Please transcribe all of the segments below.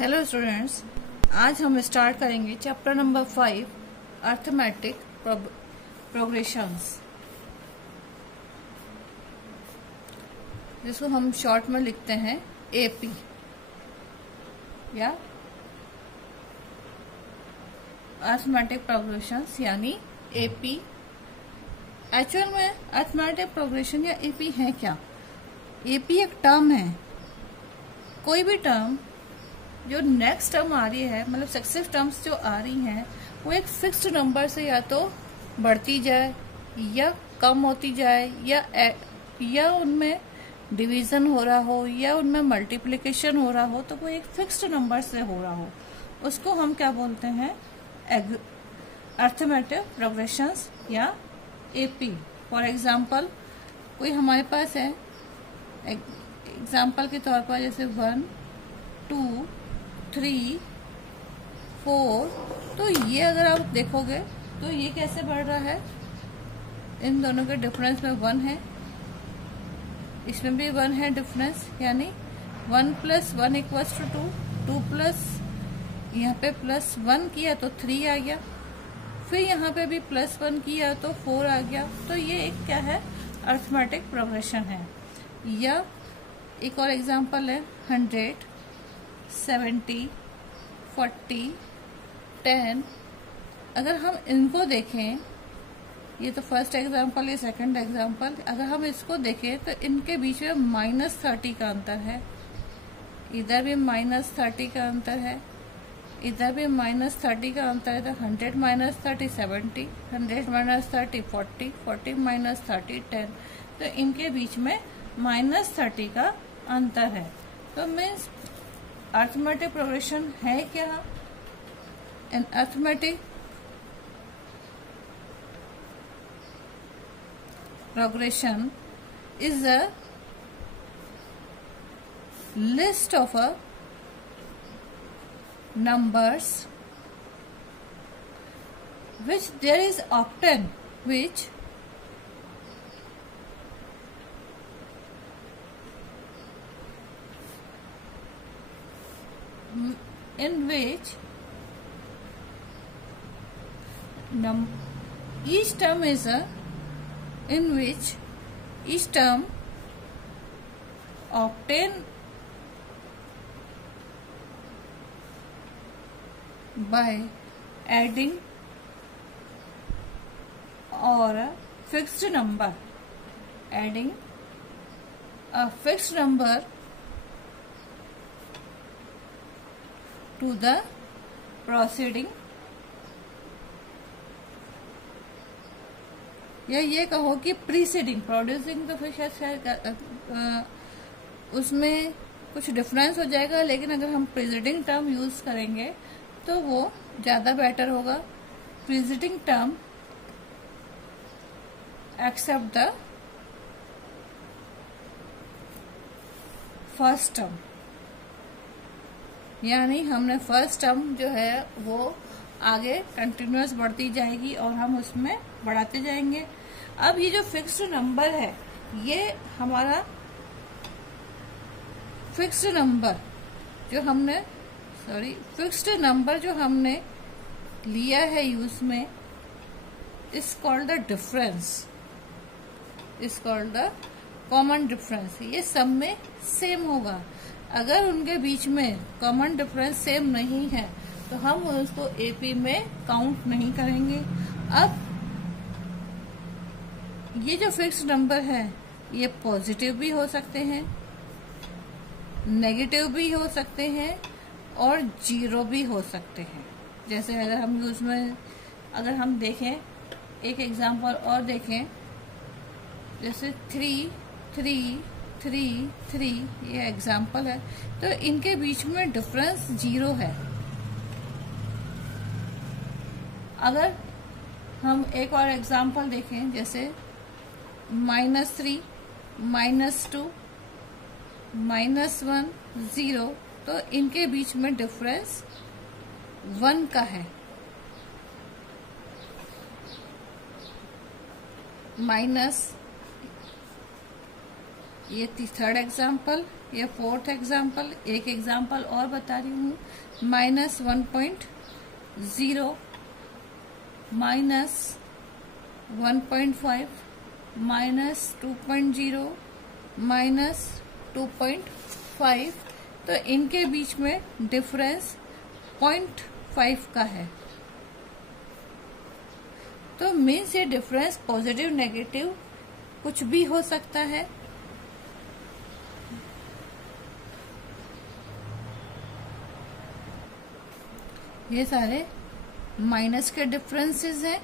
Hello students, आज हम start करेंगे चैप्टर नंबर 5 अर्थमेटिक प्रोग्रेशंस, जिसको हम शॉर्ट में लिखते हैं एपी या अर्थमेटिक प्रोग्रेशंस यानी एपी। एक्चुअल में अर्थमेटिक प्रोग्रेशन या एपी है क्या? एपी एक टर्म है। कोई भी टर्म जो नेक्स्ट टर्म आ रही है, मतलब सक्सेसिव टर्म्स जो आ रही हैं, वो एक फिक्स्ड नंबर से या तो बढ़ती जाए या कम होती जाए या उनमें डिवीजन हो रहा हो या उनमें मल्टीप्लिकेशन हो रहा हो, तो वो एक फिक्स्ड नंबर से हो रहा हो, उसको हम क्या बोलते हैं? अर्थमेटिक प्रोग्रेशंस या एपी। फॉर एग्जाम्पल, कोई हमारे पास है, एग्जाम्पल के तौर पर जैसे 1, 2, 3, 4, तो ये अगर आप देखोगे तो ये कैसे बढ़ रहा है? इन दोनों के डिफरेंस में 1 है, इसमें भी 1 है डिफरेंस, यानी 1 + 1 = 2, 2 प्लस यहाँ पे +1 किया तो 3 आ गया, फिर यहाँ पे भी +1 किया तो 4 आ गया। तो ये एक क्या है? अर्थमेटिक प्रोग्रेशन है। या एक और एग्जांपल है 100, 70, 40, 10। अगर हम इनको देखें, ये तो फर्स्ट एग्जांपल, ये सेकंड एग्जांपल, अगर हम इसको देखें तो इनके बीच में -30 का अंतर है, इधर भी -30 का अंतर है, इधर भी -30 का अंतर है। तो 100 - 30 70, 100 - 30 40, 40 - 30 10। तो इनके बीच में -30 का अंतर है। तो मीन्स अर्थमेटिक प्रोग्रेशन है क्या? An arithmetic progression is a list of a numbers which there is often which in which each term is a in which each term obtain by adding or a fixed number, adding a fixed number to the proceeding, या ये कहो कि preceding. Producing तो फिर शायद उसमें कुछ difference हो जाएगा, लेकिन अगर हम प्रीसीडिंग टर्म यूज करेंगे तो वो ज्यादा बेटर होगा। Preceding term except the first term, यानी हमने फर्स्ट टर्म जो है वो आगे कंटिन्यूअस बढ़ती जाएगी और हम उसमें बढ़ाते जाएंगे। अब ये जो फिक्स्ड नंबर है, ये हमारा फिक्स्ड नंबर जो हमने लिया है यूज में, is called the difference, is called the common difference. ये सब में सेम होगा। अगर उनके बीच में कॉमन डिफरेंस सेम नहीं है तो हम उसको एपी में काउंट नहीं करेंगे। अब ये जो फिक्स्ड नंबर है, ये पॉजिटिव भी हो सकते हैं, नेगेटिव भी हो सकते हैं और 0 भी हो सकते हैं। जैसे अगर हम यूज में अगर हम देखें, एक एग्जांपल और देखें, जैसे 3, 3, 3, 3, ये एग्जांपल है, तो इनके बीच में डिफरेंस 0 है। अगर हम एक और एग्जांपल देखें, जैसे -3, -2, -1, 0, तो इनके बीच में डिफरेंस 1 का है। ये थर्ड एग्जाम्पल, ये फोर्थ एग्जाम्पल। एक एग्जाम्पल और बता रही हूँ, -1.0, -1.5, -2.0, -2.5। तो इनके बीच में डिफरेंस 0.5 का है। तो मीन्स ये डिफरेंस पॉजिटिव नेगेटिव कुछ भी हो सकता है। ये सारे माइनस के डिफरेंसेस हैं,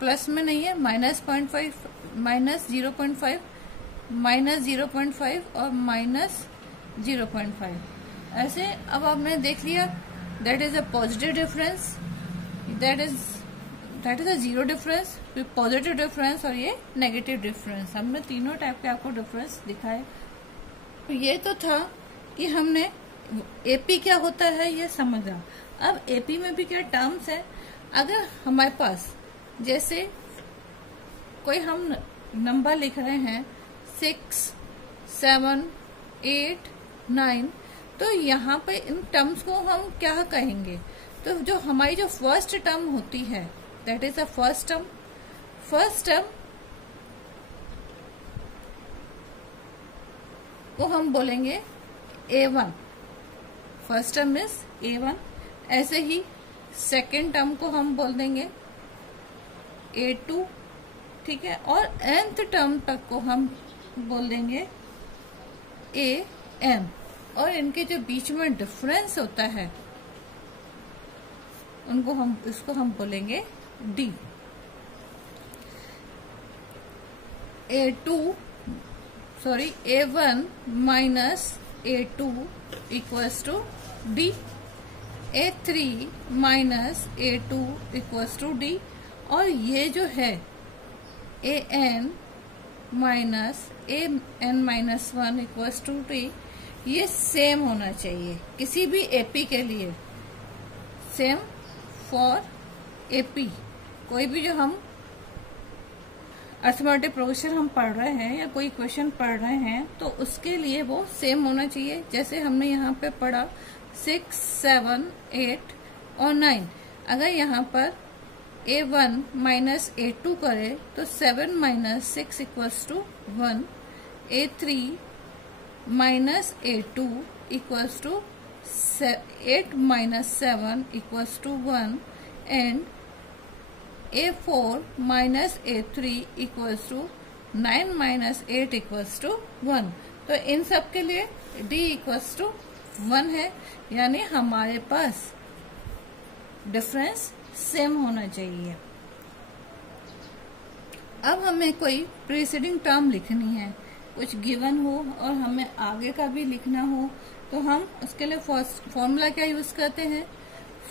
प्लस में नहीं है। -0.5, -0.5, -0.5 और -0.5 ऐसे। अब आपने देख लिया that is a positive difference, that is a zero difference, फिर पॉजिटिव डिफरेंस और ये नेगेटिव डिफरेंस। हमने तीनों टाइप के आपको डिफरेंस दिखाए। तो ये तो था कि हमने एपी क्या होता है ये समझा। अब एपी में भी क्या टर्म्स है। अगर हमारे पास जैसे कोई हम नंबर लिख रहे हैं 6, 7, 8, 9, तो यहाँ पे इन टर्म्स को हम क्या कहेंगे। तो जो हमारी जो फर्स्ट टर्म होती है that is a first term. First term को हम बोलेंगे A1, first term is A1। ऐसे ही सेकेंड टर्म को हम बोल देंगे A2, ठीक है। और nth टर्म तक को हम बोल देंगे AM। और इनके जो बीच में डिफरेंस होता है इसको हम बोलेंगे D। A1 minus A2 equals to D। A3 minus A2 equals to D। और ये जो है AN minus AN-1 equals to D, ये सेम होना चाहिए किसी भी एपी के लिए। Same for AP. कोई भी जो हम अर्थमेटिक प्रोग्रेशन हम पढ़ रहे हैं या कोई क्वेश्चन पढ़ रहे हैं तो उसके लिए वो सेम होना चाहिए। जैसे हमने यहाँ पे पढ़ा 6, 7, 8 और 9। अगर यहाँ पर A1 माइनस A2 करे तो 7 minus 6 equals to 1। A3 minus A2 equals to 8 minus 7 equals to 1 and A4 minus A3 equals to 9 minus 8 equals to 1। तो इन सब के लिए D इक्वल्स टू 1 है, यानी हमारे पास डिफरेंस सेम होना चाहिए। अब हमें कोई प्रीसीडिंग टर्म लिखनी है, कुछ गिवन हो और हमें आगे का भी लिखना हो, तो हम उसके लिए फॉर्मूला क्या यूज करते हैं।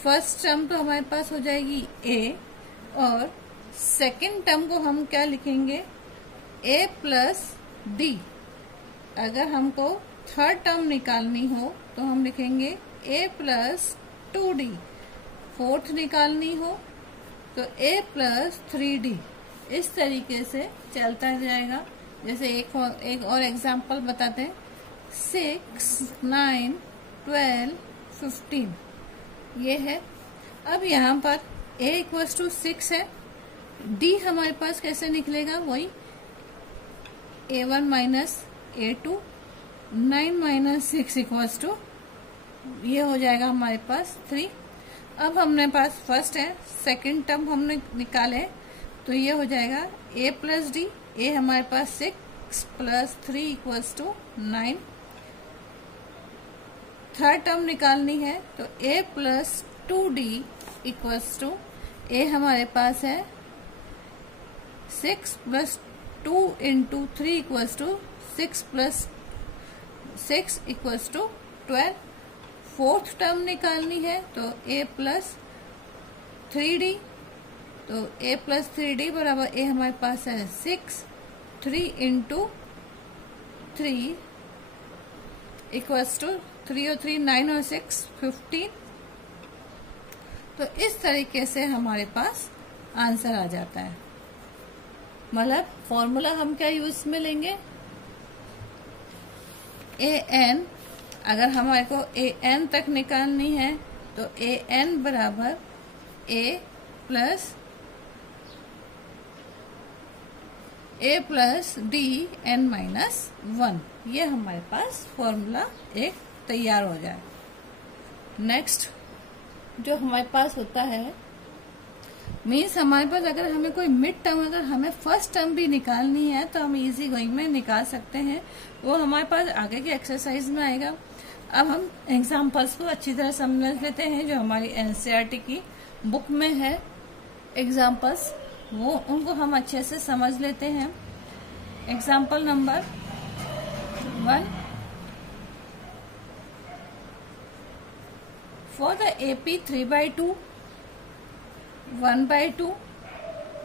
फर्स्ट टर्म तो हमारे पास हो जाएगी A और सेकेंड टर्म को हम क्या लिखेंगे A प्लस D। अगर हमको थर्ड टर्म निकालनी हो तो हम लिखेंगे A प्लस 2D। फोर्थ निकालनी हो तो A प्लस 3D। इस तरीके से चलता जाएगा। जैसे एक और एग्जाम्पल बताते हैं 6, 9, 12, 15 ये है। अब यहाँ पर A इक्वल्स टू 6 है, D हमारे पास कैसे निकलेगा, वही A1 minus A2, 9 minus 6 equals to ये हो जाएगा हमारे पास 3। अब हमने पास फर्स्ट है, सेकंड टर्म हमने निकाले तो ये हो जाएगा A प्लस D। A हमारे पास 6 plus 3 equals to 9। Third term निकालनी है तो A plus 2D equals to A हमारे पास है 6 plus 2 into 3 equals to 6 plus 6 equals to 12। Fourth term निकालनी है तो A प्लस 3D। तो A प्लस 3D बराबर A हमारे पास है 6, 3 इंटू 3 इक्वल्स टू 3 और 3 9 और 6 15। तो इस तरीके से हमारे पास आंसर आ जाता है। मतलब फॉर्मूला हम क्या यूज में लेंगे, ए एन, अगर हमारे को ए एन तक निकालनी है तो ए एन बराबर ए प्लस डी एन माइनस 1, ये हमारे पास फॉर्मूला एक तैयार हो जाए। नेक्स्ट जो हमारे पास होता है, मीन्स हमारे पास अगर हमें कोई मिड टर्म, अगर हमें फर्स्ट टर्म भी निकालनी है तो हम इजी गोइंग में निकाल सकते हैं, वो हमारे पास आगे के एक्सरसाइज में आएगा। अब हम एग्जाम्पल्स को अच्छी तरह समझ लेते हैं, जो हमारी एनसीईआरटी की बुक में है एग्जाम्पल्स, वो उनको हम अच्छे से समझ लेते हैं। Example number 1, for the AP 3/2, 1/2,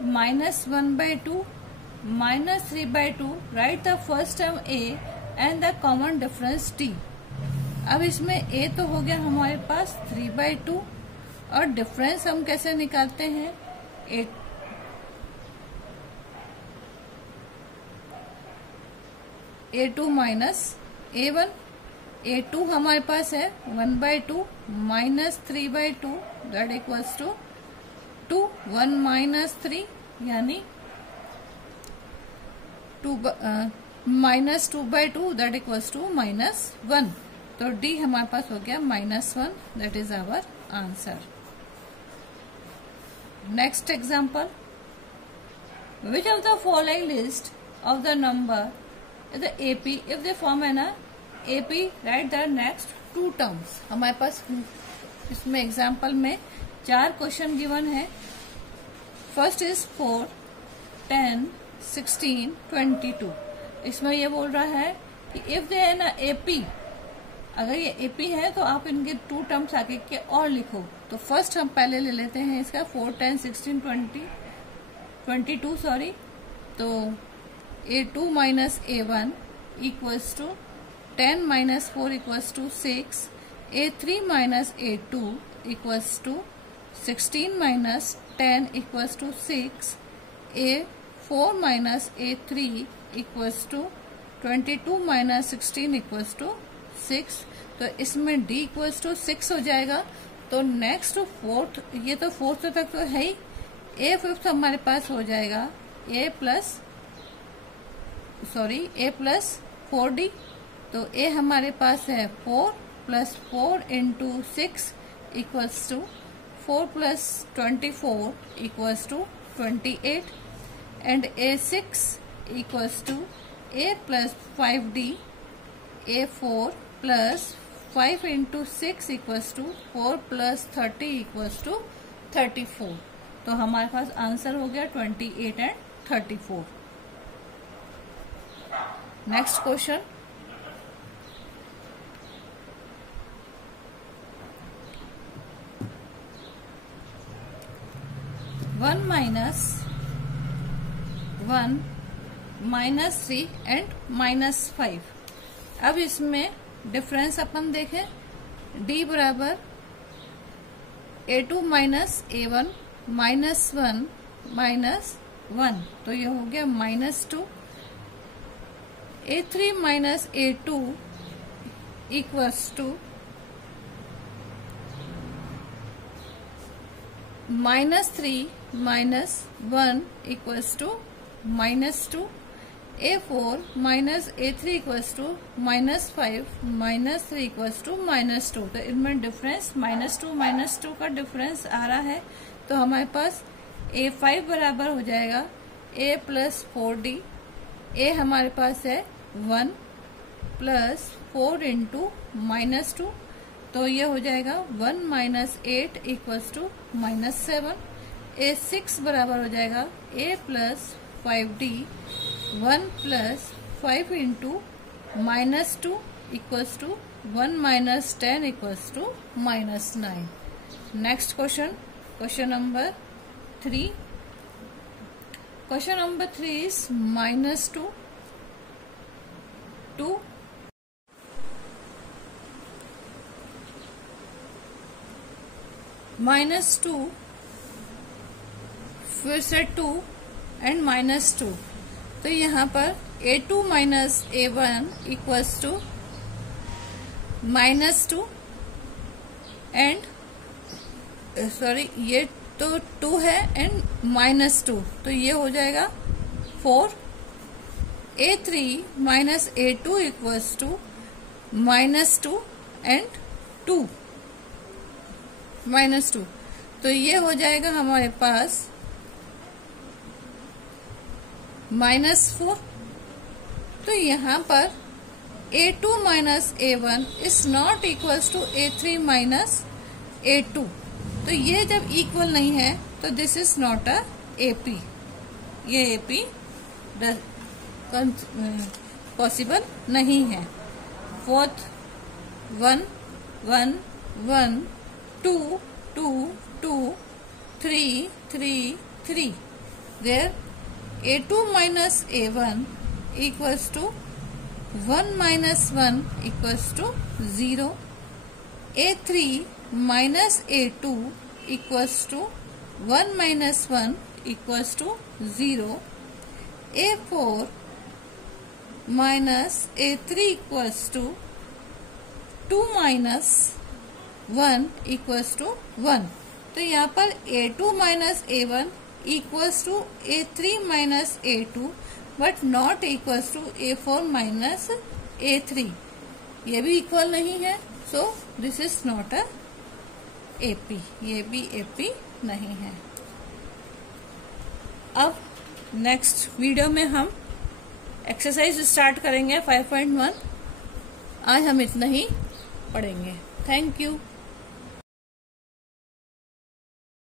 -1/2, -3/2, right the first term A and the common difference D। अब इसमें A तो हो गया हमारे पास 3/2, और डिफरेंस हम कैसे निकालते हैं, A2 माइनस A1। A2 हमारे पास है 1/2 -3/2, दैट इक्वल्स टू 2, 1 माइनस 3 यानी -2/2, दैट इक्वल्स टू -1। तो D हमारे पास हो गया -1, that is our answer. Next example, which of the following list of the number the AP if they form an AP, write the next 2 terms। हमारे पास इसमें example में 4 question given है। First is 4, 10, 16, 22। इसमें ये बोल रहा है कि इफ दे एन AP, अगर ये AP है तो आप इनके 2 टर्म्स आगे के और लिखो। तो फर्स्ट हम पहले ले लेते हैं इसका 4, 10, 16, 22 सॉरी। तो A2 minus A1 equals to 10 minus 4 equals to 6, A3 minus A2 equals to 16 minus 10 equals to 6, A4 minus A3 equals to 22 minus 16 equals to 6। तो इसमें D इक्वल्स टू 6 हो जाएगा। तो नेक्स्ट फोर्थ, ये तो फोर्थ तक तो है ही, A फिफ्थ हमारे पास हो जाएगा A प्लस 4D। तो A हमारे पास है 4 + 4 × 6 equals to 4 + 24 equals to 28, and A6 equals to A + 5D, A4 + 5 × 6 equals to 4 + 30 equals to 34। तो हमारे पास आंसर हो गया 28 एंड 34। Next question, -1 -3 and -5। अब इसमें डिफरेंस अपन देखें, D बराबर A2 माइनस A1 -1 -1, तो ये हो गया -2। A3 minus A2 equals to -3 -1 equals to -2, A4 minus A3 equals to -5 -3 equals to -2। तो इनमें डिफरेंस -2 का डिफरेंस आ रहा है। तो हमारे पास A5 बराबर हो जाएगा A + 4D। A हमारे पास है 1 + 4 × -2, तो ये हो जाएगा 1 - 8 इक्वल्स टू -7। A6 बराबर हो जाएगा A + 5D, 1 + 5 × -2 equals to 1 - 10 equals to -9। Next question number 3। Question number 3 is -2, 2, -2, फिर से 2 एंड -2। तो यहाँ पर A2 minus A1 equals to -2 and sorry ये तो 2 है एंड -2, तो ये हो जाएगा 4। A3 minus A2 equals to -2 and 2 -2, तो ये हो जाएगा हमारे पास -4। तो यहाँ पर A2 minus A1 is not equals to A3 minus A2, तो ये जब इक्वल नहीं है तो this is not a AP, ये AP पॉसिबल नहीं है। Fourth 1 1 1 2 2 2 3 3 3, there A2 minus A1 equals to 1 minus 1 equals to 0, A3 minus A2 equals to 1 minus 1 equals to 0, A4 minus A3 equals to 2 minus 1 equals to 1। तो यहाँ पर A2 minus A1 equals to A3 minus A2 but not equals to A4 minus A3, ये भी equal नहीं है, so this is not a AP, ये भी AP नहीं है। अब नेक्स्ट वीडियो में हम एक्सरसाइज स्टार्ट करेंगे 5.1। आज हम इतना ही पढ़ेंगे। Thank you.